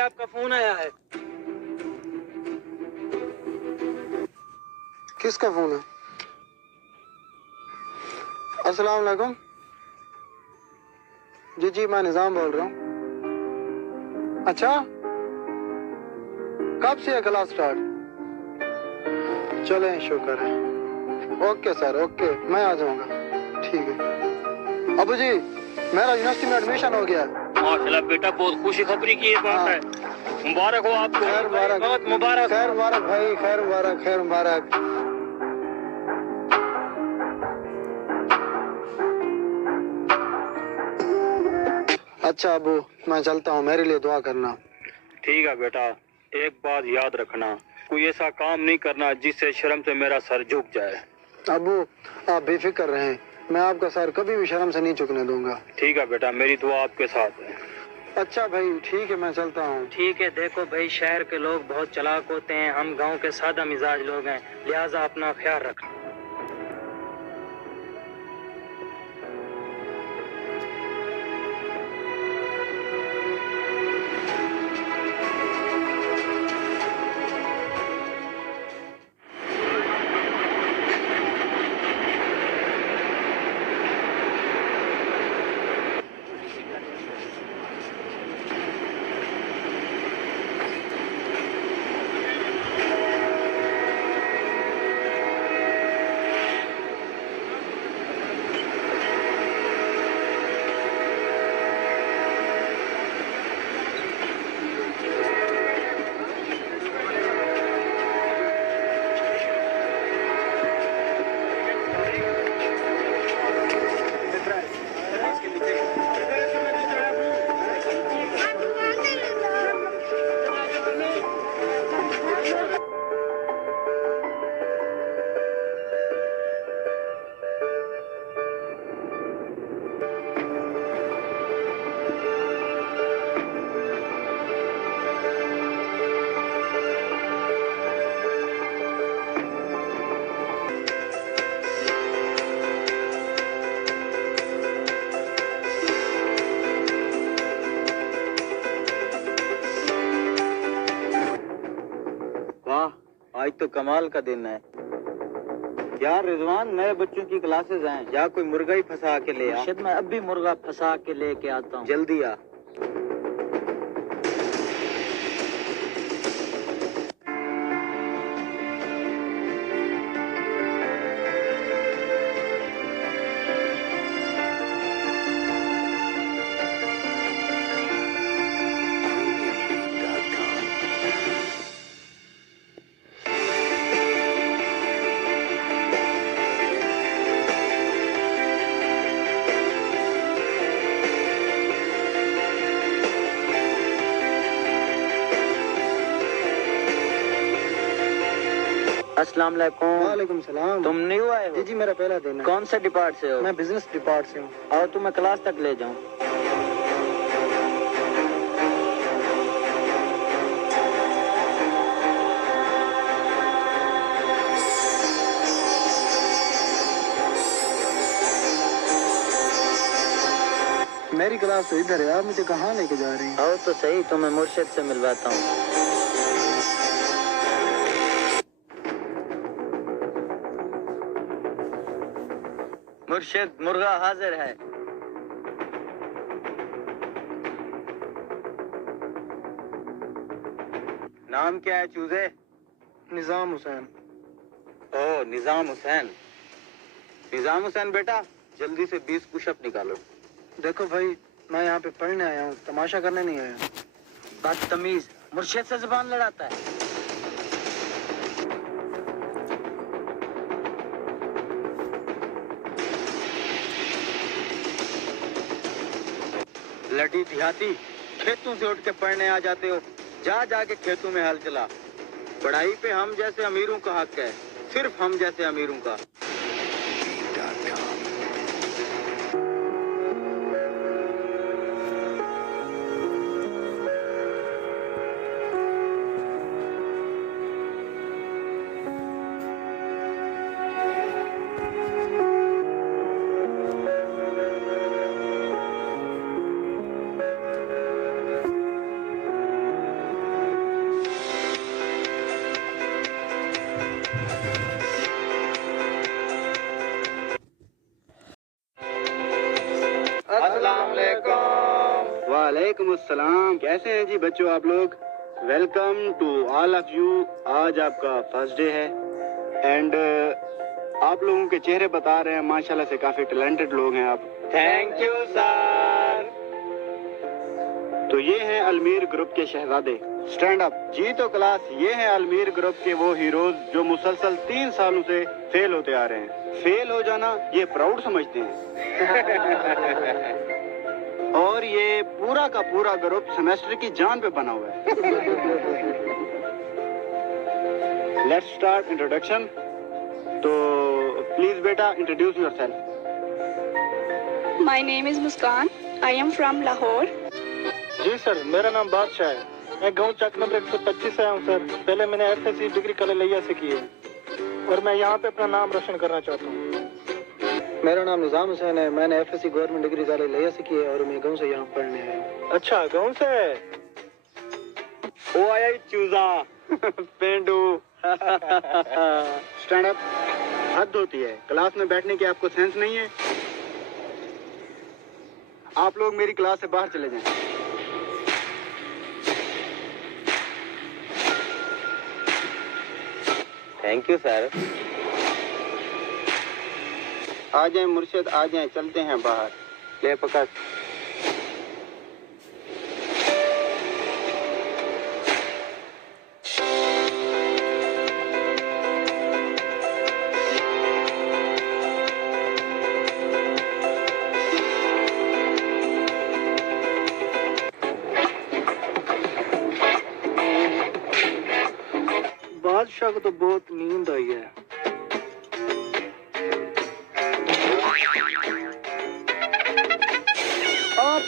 आपका फोन आया है। किसका फोन है? अस्सलाम वालेकुम। जी मैं निजाम बोल रहा हूँ। अच्छा, कब से है क्लास स्टार्ट? चलें, शुक्र है। ओके सर, ओके, मैं आ जाऊंगा। ठीक है। अबू जी, मेरा यूनिवर्सिटी में एडमिशन हो गया। माशाल्लाह बेटा, बहुत खुशी खबरी की ये बात है। मुबारक हो आपको। खैर मुबारक, बहुत मुबारक। खैर मुबारक भाई, खैर मुबारक, खैर मुबारक। अच्छा अबू, मैं चलता हूँ, मेरे लिए दुआ करना। ठीक है बेटा, एक बात याद रखना, कोई ऐसा काम नहीं करना जिससे शर्म से मेरा सर झुक जाए। अबू, आप बेफिक्र रहें, मैं आपका सर कभी भी शर्म से नहीं झुकने दूंगा। ठीक है बेटा, मेरी दुआ आपके साथ है। अच्छा भाई, ठीक है, मैं चलता हूँ। ठीक है। देखो भाई, शहर के लोग बहुत चालाक होते हैं, हम गांव के सादा मिजाज लोग हैं, लिहाजा अपना ख्याल रखना। आज तो कमाल का दिन है यार। रिजवान, नए बच्चों की क्लासेस हैं, या कोई मुर्गा ही फंसा के ले आ। मैं अभी मुर्गा फंसा के लेके आता हूँ। जल्दी आ। अस्सलाम वालेकुम। वालेकुम सलाम। तुम न्यू आए हो? जी मेरा पहला दिन है। कौन से डिपार्ट से हो? मैं बिजनेस डिपार्ट से हूँ। और तुम्हें क्लास तक ले जाऊं? मेरी क्लास तो इधर है, आप मुझे कहाँ लेके जा रही हैं? आओ तो सही, तुम्हें मुर्शिद से मिलवाता हूँ। मुर्शिद, मुर्गा हाजिर है। नाम क्या है चूजे? निजाम हुसैन। ओ, निजाम हुसैन। निजाम हुसैन बेटा, जल्दी से 20 पुशअप निकालो। देखो भाई, मैं यहाँ पे पढ़ने आया हूँ, तमाशा करने नहीं आया। बदतमीज, मुर्शिद से जुबान लड़ाता है। लटी देहाती, खेतों से उठ के पढ़ने आ जाते हो। जा जाके खेतों में हल चला। पढ़ाई पे हम जैसे अमीरों का हक है, सिर्फ हम जैसे अमीरों का। सलाम। कैसे हैं जी बच्चों आप लोग? Welcome to all of you. आज आपका फर्स्ट डे है एंड आप लोगों के चेहरे बता रहे हैं माशाल्लाह से काफी टैलेंटेड लोग हैं आप। Thank you sir. तो ये हैं अलमीर ग्रुप के शहजादे। स्टैंड अप जी। तो क्लास, ये हैं अलमीर ग्रुप के वो हीरोज जो मुसलसल 3 सालों से फेल होते आ रहे हैं। फेल हो जाना ये प्राउड समझते हैं। और ये पूरा का पूरा ग्रुप सेमेस्टर की जान पे बना हुआ है। Let's start introduction. तो प्लीज बेटा introduce yourself. My name is Muskan. I am from Lahore. जी सर, मेरा नाम बादशाह है। मैं गांव चक नंबर 125 से आया हूँ सर। पहले मैंने एफएससी डिग्री कलैया से की है और मैं यहाँ पे अपना नाम रोशन करना चाहता हूँ। मेरा नाम निजाम हुसैन है। मैंने एफएससी गवर्नमेंट डिग्री जालिया से की है और मैं गांव से यहाँ पढ़ने आया हूँ। अच्छा, गांव से है। ओ आया चूजा पेंडू। Stand up. हद होती है, क्लास में बैठने की आपको सेंस नहीं है। आप लोग मेरी क्लास से बाहर चले जाएं। Thank you sir. आ जाए मुर्शिद, आ जाए, चलते हैं बाहर। ले पकड़। बादशाह को तो बहुत नींद आई है। आप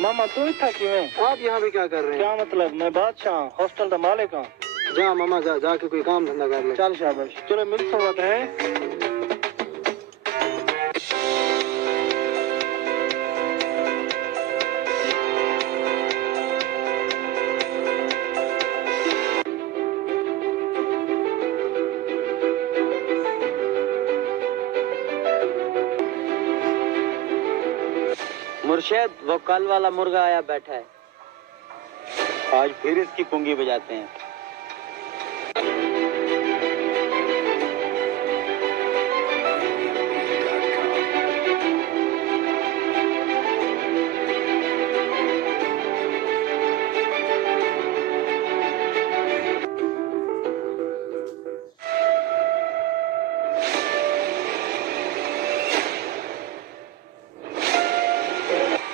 मामा तू ही था कि मैं? आप यहाँ पे क्या कर रहे हैं? क्या मतलब? मैं बादशाह हॉस्टल का मालिक हूँ। जा मामा जा, जाके कोई काम धंधा कर ले। चल शाबाश। चलो मिल संगत है। मुर्शिद, वो कल वाला मुर्गा आया बैठा है। आज फिर इसकी पुंगी बजाते हैं।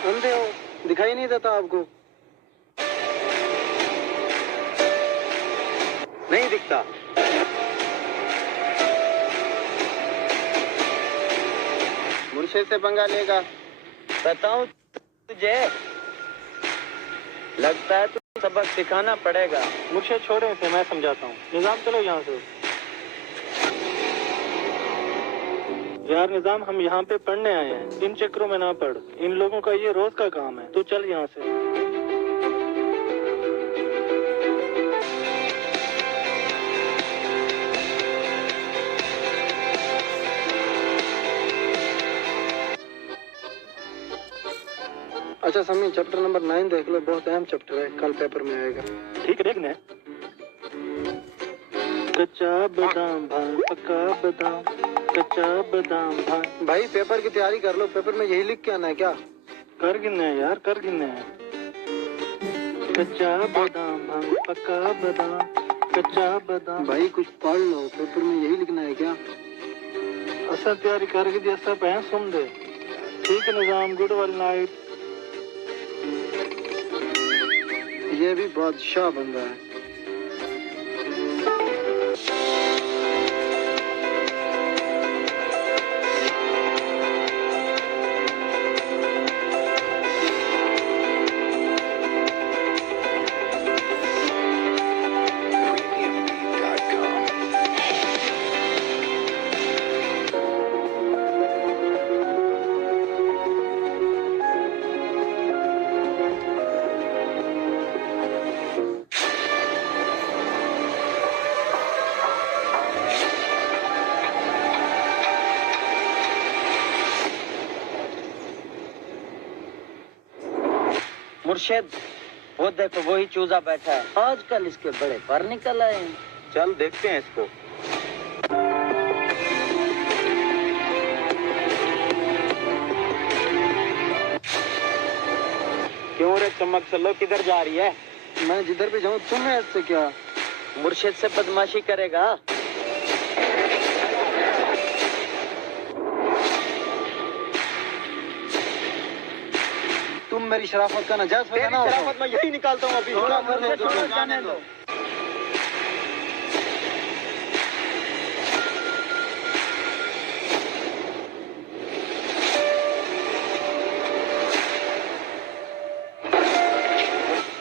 अंधे हो, दिखाई नहीं देता आपको? नहीं दिखता। मुर्शिद से पंगा लेगा। बताऊं तुझे, लगता है तू सबक सिखाना पड़ेगा। मुझे छोड़े इसे, मैं समझाता हूँ। निजाम चलो यहाँ से। यार निजाम, हम यहाँ पे पढ़ने आए हैं, इन चक्करों में ना पढ़। इन लोगों का ये रोज का काम है। तू चल यहाँ से। अच्छा समी, चैप्टर नंबर 9 देख लो, बहुत अहम चैप्टर है, कल पेपर में आएगा। ठीक है, देखने। कच्चा बादाम भाई, पक्का बादाम, कच्चा बादाम भाई। भाई पेपर की तैयारी कर लो, पेपर में यही लिख के आना है क्या? कर गिनने हैं यार, कर गिनने हैं। कच्चा बादाम भाई, पक्का बादाम, कच्चा बादाम। भाई कुछ पढ़ लो, पेपर में यही लिखना है क्या? असा तैयारी करके जैसा पे सुन दे। ठीक है निजाम, गुड वाली नाइट। ये भी बादशाह बंदा है। मुर्शिद, वो देखो वही चूजा बैठा है। आजकल इसके बड़े पर निकल आए हैं। चल देखते हैं इसको। क्यों रे चमक चलो, किधर जा रही है? मैं जिधर भी जाऊँ तुम्हें इससे क्या? मुर्शिद से बदमाशी करेगा? तुम मेरी शराफत का नाजायज फायदा ना उठाओ। शराफत मैं यही निकालता हूँ अभी। छोड़ो, जाने दो।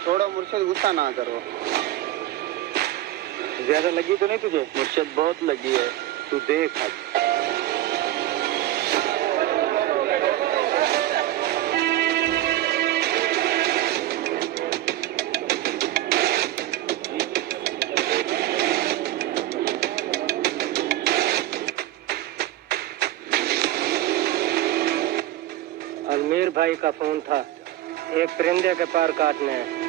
छोड़ो मुर्शिद, गुस्सा ना करो। ज्यादा लगी तो नहीं तुझे? मुर्शिद बहुत लगी है। तू देख अब। अलमीर भाई का फोन था, एक परिंदे के पर काटने हैं।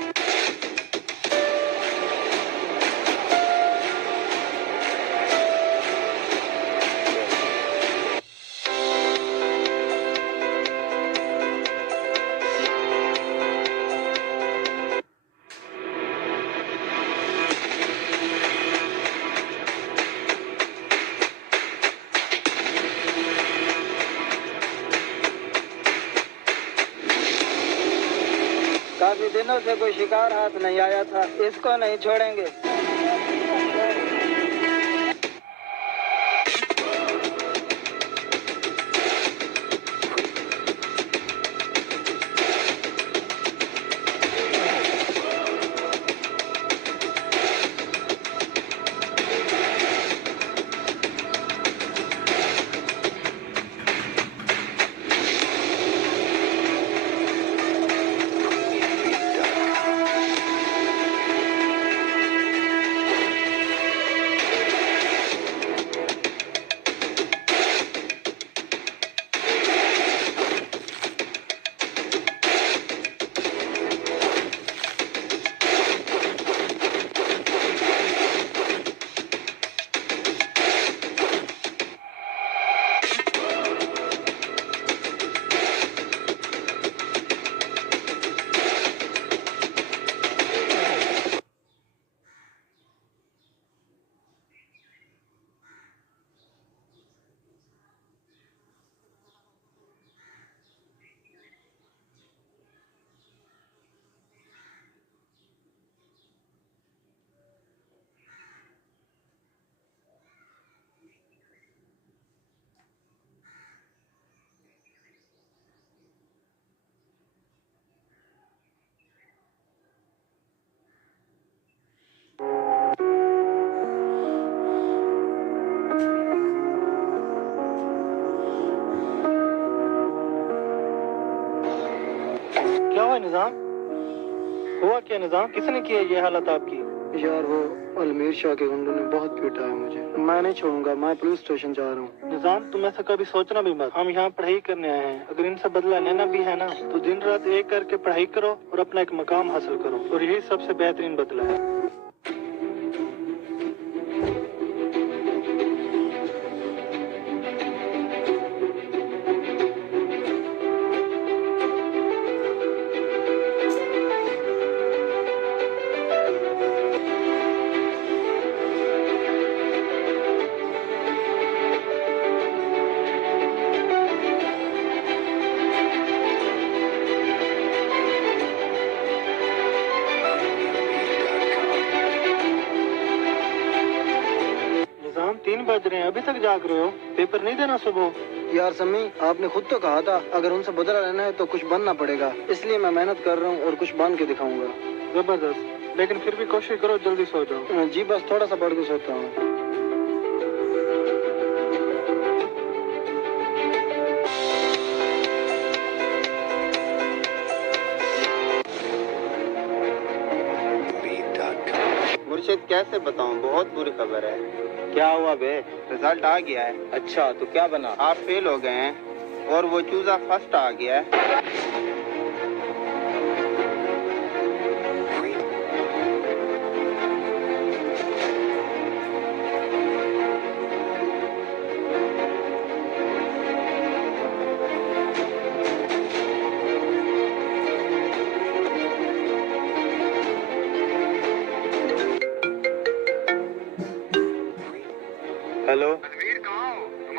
काफी दिनों से कोई शिकार हाथ नहीं आया था, इसको नहीं छोड़ेंगे। क्या हुआ निजाम? हुआ क्या निजाम? किसने किया ये हालत आपकी? यार वो अलमीर शाह के गुंडों ने बहुत पीटा है मुझे। मैं नहीं छोड़ूंगा, मैं पुलिस स्टेशन जा रहा हूँ। निजाम तुम ऐसा कभी सोचना भी मत। हम यहाँ पढ़ाई करने आए हैं, अगर इनसे बदला लेना भी है ना तो दिन रात एक करके पढ़ाई करो और अपना एक मकाम हासिल करो, और यही सबसे बेहतरीन बदला है। निजाम 3 बज रहे हैं, अभी तक जाग रहे हो? पेपर नहीं देना सुबह? यार सम्मी, आपने खुद तो कहा था अगर उनसे बदला लेना है तो कुछ बनना पड़ेगा, इसलिए मैं मेहनत कर रहा हूँ और कुछ बन के दिखाऊंगा। जबरदस्त, लेकिन फिर भी कोशिश करो जल्दी सो जाओ। जी बस थोड़ा सा पढ़ के सोता हूँ। मुर्शिद कैसे बताऊं, बहुत बुरी खबर है। क्या हुआ बे? रिजल्ट आ गया है। अच्छा तो क्या बना? आप फेल हो गए हैं और वो चूजा फर्स्ट आ गया है।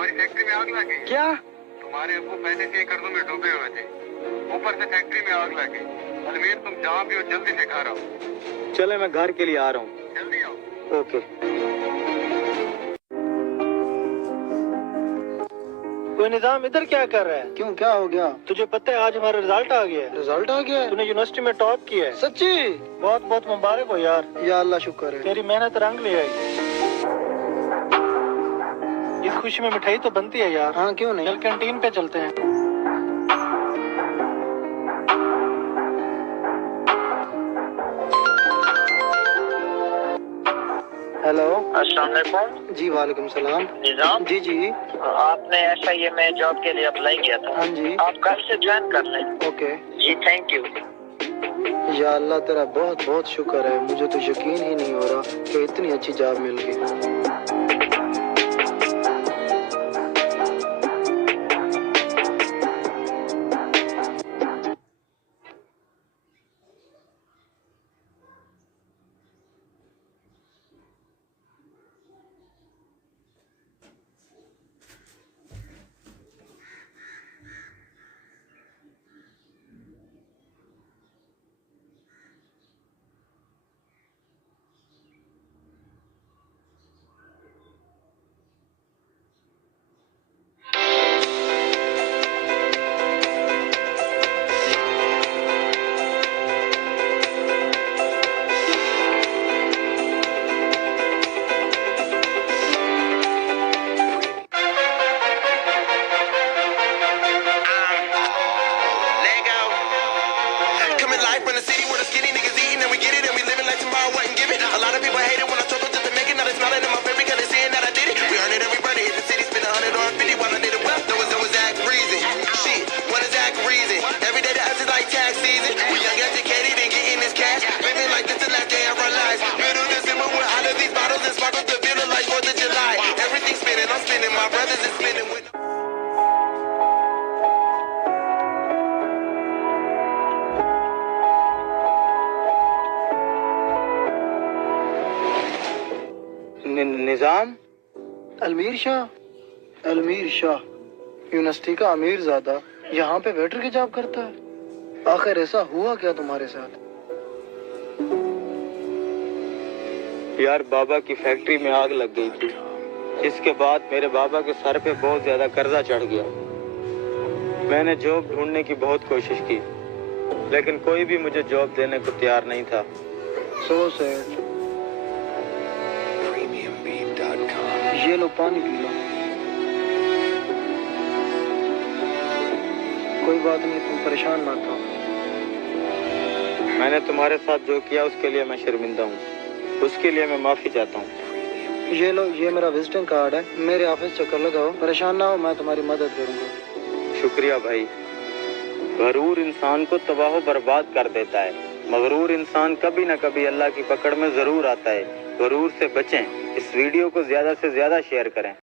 तुम्हारी फैक्ट्री में आग लगी। क्या? तुम्हारे अब्बू पहले से ही कर्जों में डूबे हुए थे, ऊपर से फैक्ट्री में आग लगी। अलमीर तुम जहाँ भी हो जल्दी से घर आओ। चले, मैं घर के लिए आ रहा हूँ। जल्दी आओ। ओके। कोई निजाम इधर क्या कर रहा है? क्यों, क्या हो गया? तुझे पता है आज हमारा रिजल्ट आ गया है। रिजल्ट आ गया है? तूने यूनिवर्सिटी में टॉप किया है। सच्ची? बहुत बहुत मुबारक हो यार। या अल्लाह शुक्र है। तेरी मेहनत रंग ले आई। इस खुशी में मिठाई तो बनती है यार। हाँ क्यों नहीं। चल कैंटीन पे चलते हैं। हेलो। अस्सलाम वालेकुम। जी वालेकुम सलाम। निजाम जी जी। आपने FIA में जॉब के लिए अप्लाई किया था। हाँ जी। आप कल से ज्वाइन कर लें। ओके जी थैंक यू। या अल्लाह तेरा बहुत बहुत शुक्र है। मुझे तो यकीन ही नहीं हो रहा कि इतनी अच्छी जॉब मिल गई। निजाम? अलमीर शाह। अलमीर शाह यूनिवर्सिटी का अमीर ज़ादा यहाँ पे वेटर की जॉब करता है। आखिर ऐसा हुआ क्या तुम्हारे साथ? यार बाबा की फैक्ट्री में आग लग गई थी। इसके बाद मेरे बाबा के सर पे बहुत ज्यादा कर्जा चढ़ गया। मैंने जॉब ढूंढने की बहुत कोशिश की, लेकिन कोई भी मुझे जॉब देने को तैयार नहीं था। So sad. ये लो पानी पी लो। कोई बात नहीं, तुम परेशान मत हो। मैंने तुम्हारे साथ जो किया उसके लिए मैं शर्मिंदा हूँ। उसके लिए मैं माफी चाहता हूँ। ये लो, ये मेरा विजिटिंग कार्ड है। मेरे ऑफिस चक्कर लगाओ, परेशान ना हो, मैं तुम्हारी मदद करूँगा। शुक्रिया भाई। गरूर इंसान को तबाह बर्बाद कर देता है, मगरूर इंसान कभी न कभी अल्लाह की पकड़ में जरूर आता है। गरूर से बचें। इस वीडियो को ज्यादा से ज्यादा शेयर करें।